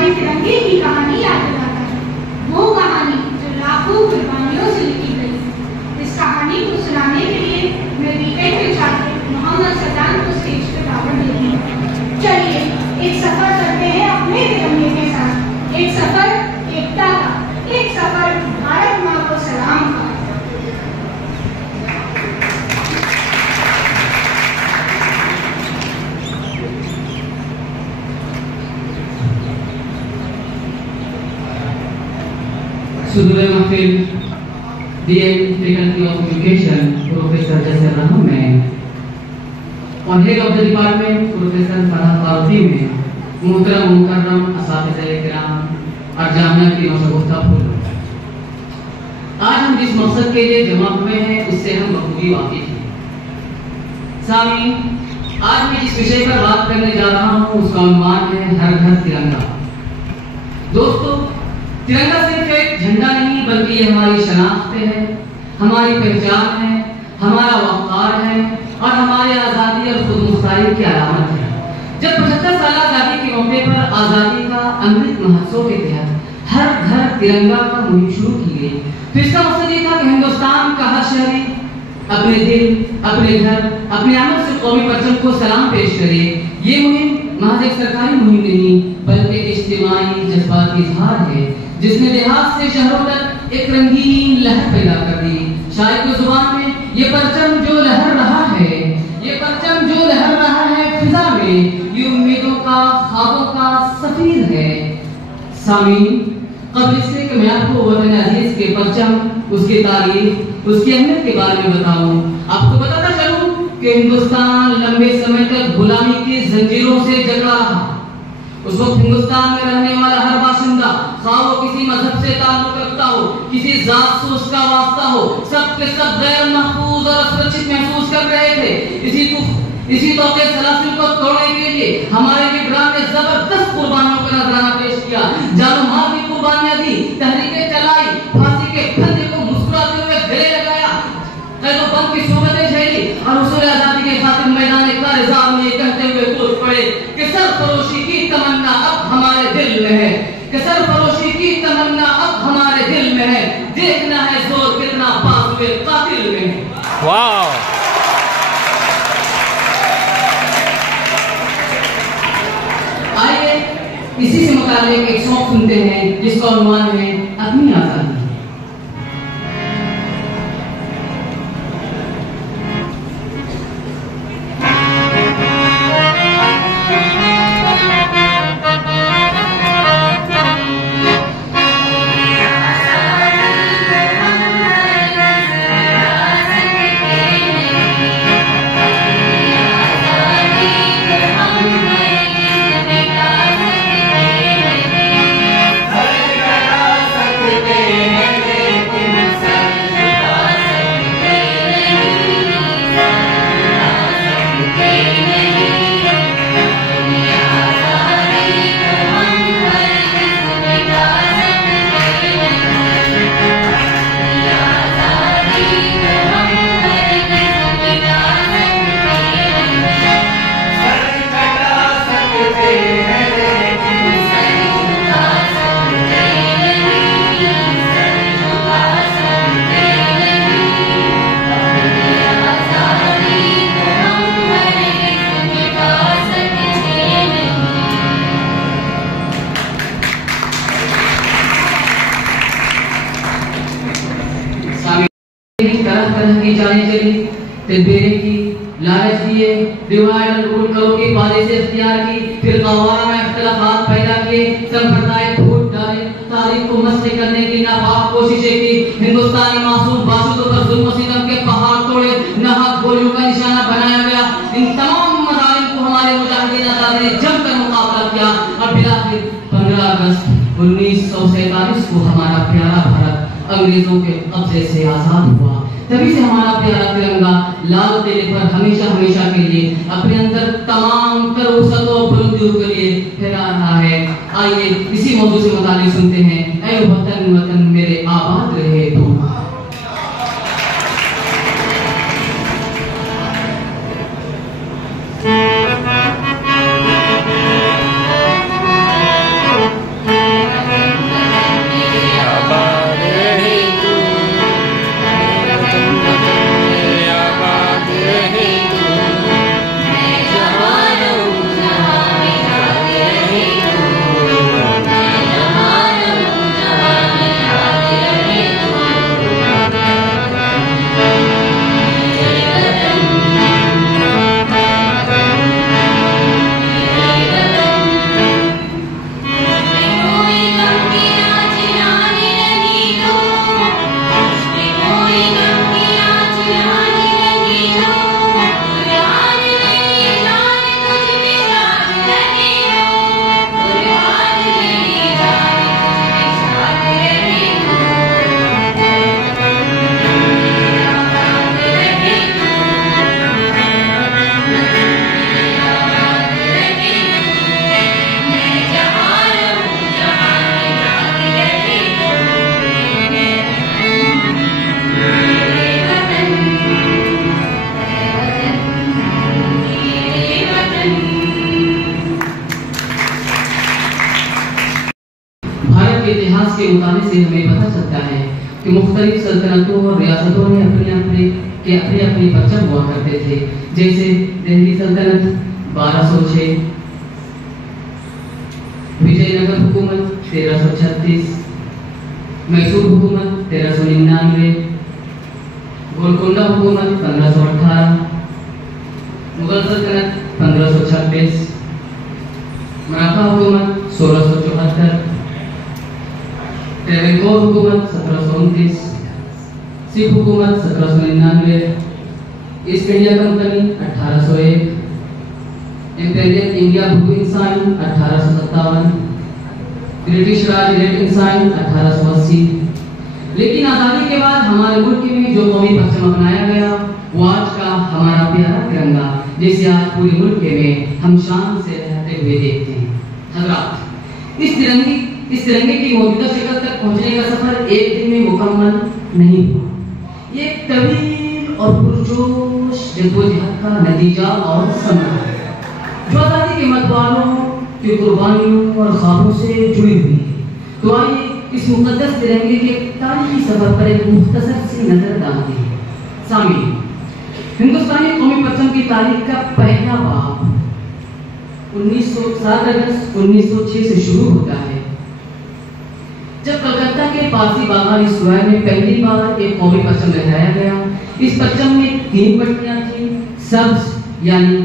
हमारी तिरंगे की कहानी याद दिलाता है, वो कहानी जो लाखों कुर्बानियों से लिखी गई। इस कहानी को सुनाने के लिए मैं बीटेक के छात्र मोहम्मद सजान को स्टेज पर दावत देती हूँ। चलिए एक सफर करते हैं अपने तिरंगे के साथ, एक सफर एकता का, एक सफर भारत माँ को सलाम का। Sudure Mahfil, DM Faculty of Education, Professor Jasir Rahman, और Head of the Department, Professor Farhad Faruqi में, मोहतरम मुकर्रम असातिज़े किराम और जामिया की नौशगुफ्ता फूल। आज हम जिस मकसद के लिए जमा हुए हैं उससे हम बखूबी वाकिफ हैं। सामीन, आज मैं जिस विषय पर बात करने जा रहा हूँ उसका उन्वान है हर घर तिरंगा। दोस्तों, तिरंगा सिर्फ एक झंडा नहीं बल्कि ये हमारी शनाख्त है, हमारी पहचान है, हमारा वक़ार है और हमारी आज़ादी और खुदमुख्तारी की अलामत है। जब 75 साल आज़ादी के मौके पर आज़ादी का अमृत महोत्सव के तहत हर घर तिरंगा का मुहिम शुरू की गई तो इसका मकसद ये था कि हिंदुस्तान का हर शहरी अपने दिल, अपने घर, अपने अमल से कौमी परचम को सलाम पेश करे। ये मुहिम महज एक सरकारी मुहिम नहीं बल्कि इज्तिमाई जज्बात की इजहार है जिसने देहात से शहरों तक एक रंगीन लहर पैदा कर दी। शायर की जुबान में ये परचम जो लहर रहा है, ये परचम जो लहर रहा है फिजा में, ये उम्मीदों का, ख्वाबों का सफीर है। सामीन, कबल इससे कि मैं आपको वतन अजीज के परचम, उसकी तारीफ, उसकी अहमियत के बारे में बताऊं, आपको बताता चलूं कि हिंदुस्तान लंबे समय तक गुलामी की जंजीरों से जकड़ा रहा। उस वक्त हिंदुस्तान में रहने वाला हर बाशिंदा, खाओ वो किसी मजहब से ताल्लुक रखता हो, किसी जात से उसका वास्ता हो, सब के सब गैर महफूज और असुरक्षित महसूस कर रहे थे। इसी तौके सलासिल को तोड़ने के लिए हमारे लीडरान ने जबरदस्त कुर्बानियों का नजराना पेश किया, जानो माल की कुर्बानियां दी, तहरीकें चलाई, फांसी के फंदे को मुस्कुराते हुए गले लगाया, कैदो बंद की सोबतें झेली और उसूल आजादी के खातिर मैदान कारज़ार में कहते हुए कूद पड़े कि सरफरोशी की तमन्ना अब हमारे दिल में है, कि सरफरोशी की तमन्ना अब हमारे दिल में है, देखना है जोर कितना पास हुए कातिल में है। वाह! आइए इसी से मुताल्लिक एक सॉन्ग सुनते हैं जिसका उन्वान है अपनी आजादी। तरह की जाने चली, तदबीरें की, लालच दिए, डिवाइड और रूल करो की पॉलिसी इख्तियार की, फिर कवारा में इख्तिलाफात पैदा किए, संप्रदाय फूट डाले, तारीख को मस्ती करने की नापाक कोशिशें की, हिंदुस्तानी मासूम बाशिंदों पर जुल्म सितम के पहाड़ तोड़े, नाहक गोलियों का निशाना बनाया गया। इन तमाम मजालिम को हमारे मुजाहिदीन आज़ाद ने जमकर मुकाबला किया और बिलाखिर 15 अगस्त 1947 को हमारा प्यारा भारत अंग्रेजों के कब्जे से आजाद हुआ। तभी से हमारा प्यारा तिरंगा लाल तेरे पर हमेशा हमेशा के लिए अपने अंदर तमाम तरवसतों और बुलंदियों के लिए फहरा रहा है। आइए इसी मौजू से मुताल्लिक सुनते हैं, ऐ वतन वतन मेरे आबाद रहे तू। के इतिहास के मुताबिक से हमें पता चलता है कि मुख्तलिफ सल्तनतों और रियासतों ने अपने अपने परचम हुआ करते थे। जैसे दिल्ली सल्तनत 1206, विजयनगर हुकूमत 1336, मैसूर हुकूमत 1399, गोलकोंडा हुकूमत 1518, मुगल सल्तनत 1526, मराठा हुकूमत 1674, ट्रेवेंकोर हुकूमत 1729, सिख हुकूमत 1799, East India Company 1801, imperial India booking sign 1857, British Raj rating sign 1880। लेकिन आज़ादी के बाद हमारे मुल्क में जो कौमी परचम अपनाया गया वो आज का हमारा प्यारा तिरंगा, जिसे आज पूरे मुल्क में हम शान से रहते हुए देखते हैं। हज़रात, इस तिरंगे की मौजूदा शक्ल तक पहुंचने का सफर एक दिन में मुकम्मल नहीं हुआ। ये एक तवील और पुरजोश जद्दोजहद का नतीजा और समर है, जो आज़ादी के मतवालों की कुर्बानियों और ख्वाबों से जुड़ी हुई है। तो आइए इस मुक़द्दस तिरंगे के तारीखी सफर पर एक मुख्तसर सी नजर डालते हैं। सामीन, हिंदुस्तानी कौमी परचम की तारीख का पहला बाब 7 अगस्त 1906 से शुरू होता है, जब कलकत्ता के पारसी बागान स्क्वायर में पहली बार एक कौमी परचम लहराया गया। इस परचम में 3 पट्टियां थी। सब्ज यानी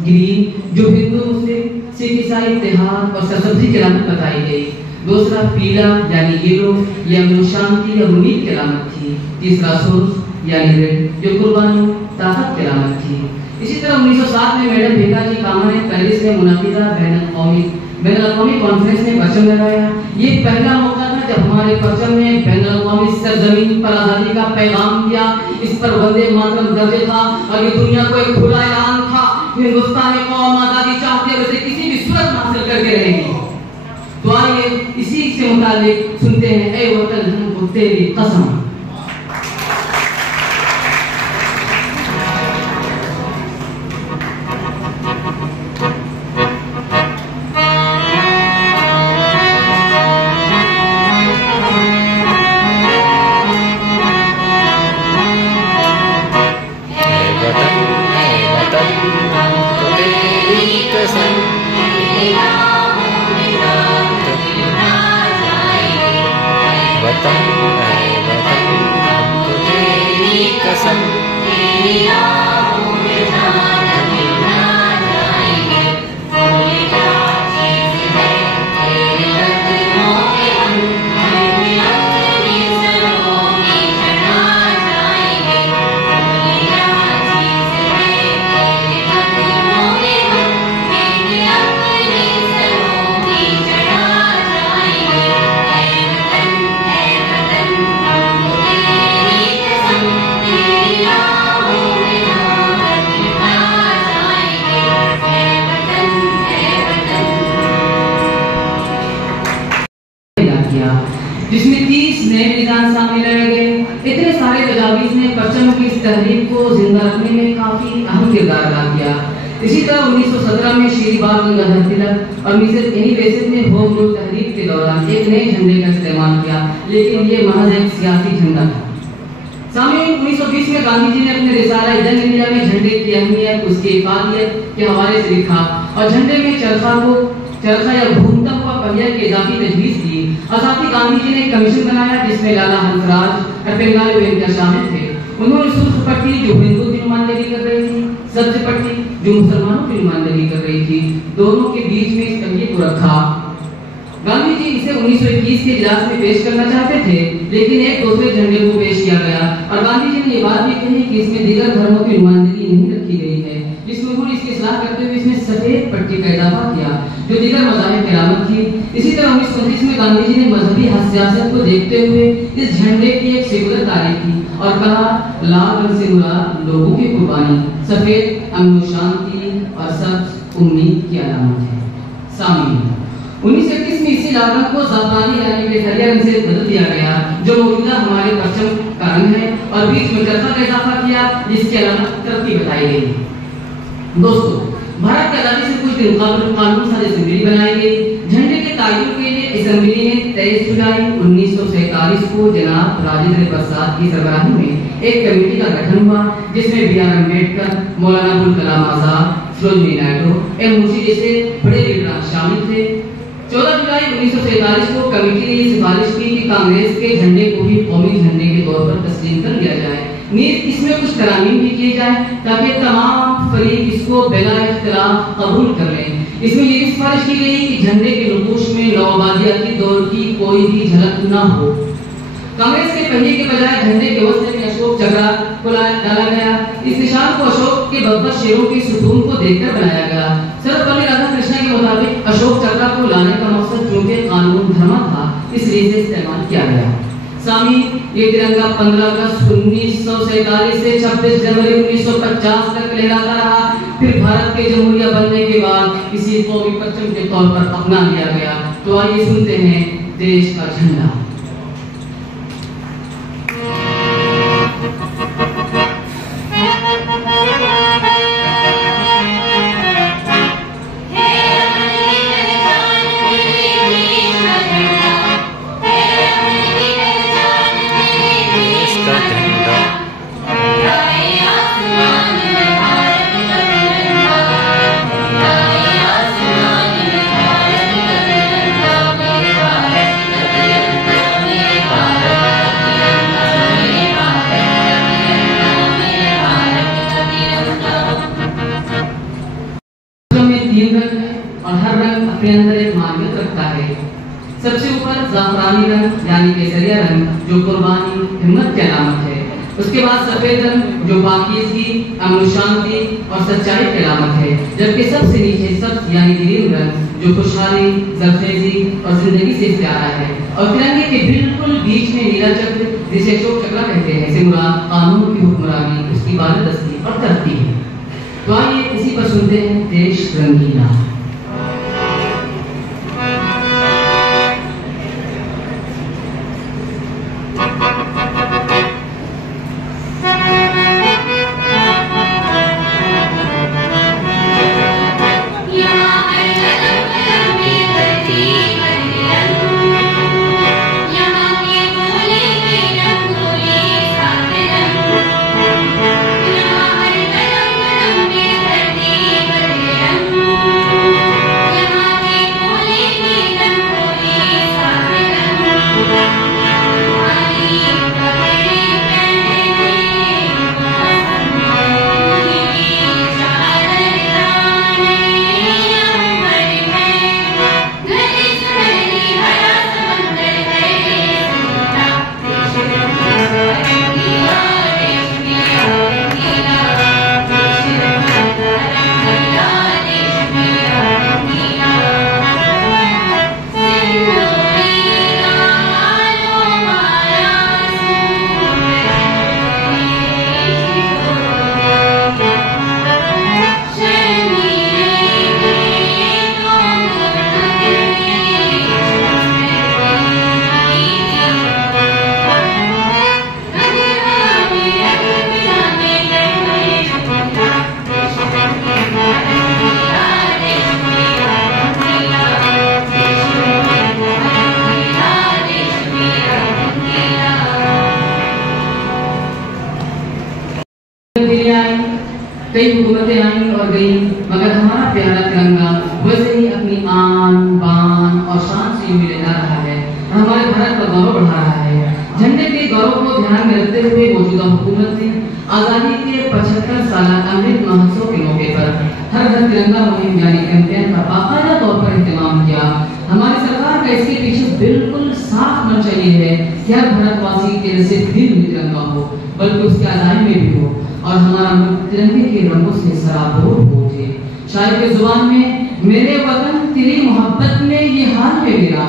ग्रीन, जो हिंदू मुस्लिम सिख ईसाई इत्तेहाद और सरसब्जी की अलामत बताई गई। दूसरा पीला यानी येलो, यह अमन शांति और उम्मीद की अलामत थी। तीसरा सुर्ख यानी रेड, जो कुर्बानी ताकत की अलामत थी। इसी तरह 1907 में मैडम भिकाजी कामा ने पेरिस में मुनाकिदा बैनुल-अक़वामी कॉन्फ्रेंस में परचम लगाया। ये पहला मौका था जब हमारे परचम ने बैनुल-अक़वामी सरजमीन पर आज़ादी का पैगाम दिया। इस पर वंदे मातरम दर्ज था और ये दुनिया को एक खुला ऐलान था कि हिंदुस्तान में कौम आज़ादी चाहती है, वैसे किसी भी सूरत में हासिल करके रहेगी। तो आइए इसी से मुताल्लिक सुनते हैं, ऐ वतन हमको तेरी कसम। जिसमें 30 नए निजाम सामने लाए गए। इतने सारे तजावीज़ ने परचम की इस तहरीक को जिंदा रखने में काफी अहम किरदार अदा किया। इसी तरह 1917 में श्री बाल गंगाधर तिलक और मिसेस एनी बेसेंट ने होम रूल तहरीक के दौरान एक नए झंडे का इस्तेमाल किया, लेकिन ये महज एक सियासी झंडा था। सामने 1920 में गांधी जी ने अपने रिसाला जंग इंडिया में झंडे की अहमियत, उसकी इफादियत के हवाले से लिखा और झंडे में चरखा या घूमता हुआ पहिया की इजाफी तजवीज़ दी। और साथ ही गांधी जी ने एक कमीशन बनाया जिसमें लाला हंसराज और बेंगाली वेंकट शामिल थे। उन्होंने सुर्ख पट्टी जो हिंदू की नुमाइंदगी कर रही थी, सब्ज पट्टी जो मुसलमानों की नुमाइंदगी कर रही थी, दोनों के बीच में इस पहिए को रखा। गांधी जी इसे 1921 के इजलास में पेश करना चाहते थे, लेकिन एक दूसरे झंडे को पेश किया गया और गांधी जी ने ये बात भी कही कि इसमें दीगर धर्मों की नुमाइंदगी नहीं रखी गई है, जिसमें उन्होंने इसकी इस्लाह करते हुए इसमें सफेद पट्टी का इजाफा किया जो दीगर मज़ाहिब की अलामत थी। इसी तरह 1929 में गांधी जी ने मजहबी हस्सियासत को देखते हुए इस झंडे की एक सेकुलर तारीफ की और कहा, लाल रंग से मुराद लोगों की कुर्बानी, सफेद अमन शांति और सब्ज उम्मीद की अलामत है। सामीन, 1931 में इसी लाल रंग को ज़अफ़रानी यानी केसरिया रंग से बदल दिया गया, जो मौजूदा हमारे परचम का रंग है, और बीच में चरखा का इजाफा किया जिसकी अलामत तरक्की बताई गई। दोस्तों, भारत की आजादी से कुछ दिन कबल कानून साज़ असेंबली बनाई गई। झंडे के तायन के लिए इस असेंबली ने 23 जुलाई 1947 को जनाब राजेंद्र प्रसाद की सरबराही में एक कमेटी का गठन हुआ, जिसमें B.R. अम्बेडकर, मौलाना अबुल कलाम आजाद, सरोजिनी नायडू एवं मुंशी जैसे बड़े लीडर शामिल थे। 14 जुलाई 1947 को कमेटी ने सिफारिश की कि कांग्रेस के झंडे को भी कौमी झंडे के तौर पर तस्लीम कर लिया जाए। नीत इसमें कुछ तरमीम भी किए जाए ताकि तमाम फरीक इसको बिला इख्तिलाफ कबूल कर लें। इसमें ये भी सिफारिश की गई कि झंडे के नक़ूश में नौआबादियाती दौर की कोई भी झलक न हो। कांग्रेस के पहिए के बजाय झंडे के वस्त्र में अशोक चक्र को डाला गया। इस निशान को अशोक के बब्बर शेरों के सुतून को देखकर बनाया गया। सर्वपल्ली राधाकृष्णन के मुताबिक अशोक चक्र को लाने का मकसद क्योंकि कानून धर्म था, इसलिए इसे इस्तेमाल किया गया। सामी ये तिरंगा 15 अगस्त 1947 से 26 जनवरी 1950 तक लहराता रहा। फिर भारत के जमहूरिया बनने के बाद इसी कौमी परचम के तौर पर अपना लिया गया। तो आइए सुनते हैं देश का झंडा। और हर रंग अपने अंदर एक मानियत रखता है। सबसे ऊपर ज़ाफ़रानी रंग यानी केसरिया रंग जो कुर्बानी हिम्मत की अलामत है। उसके बाद सफेद रंग जो पाकीज़गी, अमन शांति और सच्चाई की अलामत है। जबकि सबसे नीचे सब्ज़ यानी ग्रीन रंग जो खुशहाली, ज़रख़ेज़ी और जिंदगी से प्यारा है। और तिरंगे के बिल्कुल बीच में नीला चक्र जिसे अशोक चक्र कहते हैं, से मुराद कानून की हुक्मरानी, उसकी बालादस्ती और तरक्की है। तो आइए इसी पर सुनते हैं देश रंगीला। कई हुकूमतें आई और गई, मगर हमारा प्यारा तिरंगा वैसे ही अपनी आन बान और शान से यूं लेना रहा है और हमारे भारत का गौरव बढ़ा रहा है। झंडे के गौरव को ध्यान में रखते हुए मौजूदा हुकूमत ने आज़ादी के 75 साल अमृत महोत्सव के मौके पर हर घर तिरंगा मुहिम यानी कैंपेन का बाकायदा तौर पर एहतमाम किया। हमारी सरकार का इसके पीछे बिल्कुल साफ मंशा ये है कि हर भारतवासी के न सिर्फ दिल में तिरंगा हो बल्कि उसके आज़ादी में भी हो और हमारा मुल्क तिरंगे के रंगों से सराबोर हो उठे। शायर के जुबान में मेरे वतन तेरी मोहब्बत में ये हाल है मेरा,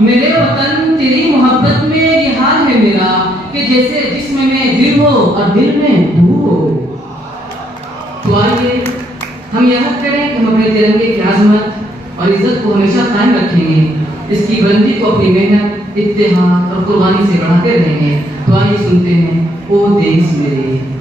मेरे वतन तेरी मोहब्बत में ये हाल है मेरा, कि जैसे जिस्म में दिल हो और दिल में तू हो। तो आइए हम यह करें कि हम अपने तिरंगे की आज़मत और इज्जत को हमेशा कायम रखेंगे, इसकी बुलंदी को अपनी मेहनत, इत्तेहाद और कुर्बानी से बढ़ाते रहेंगे। तो आइए सुनते हैं ओ देश मेरे।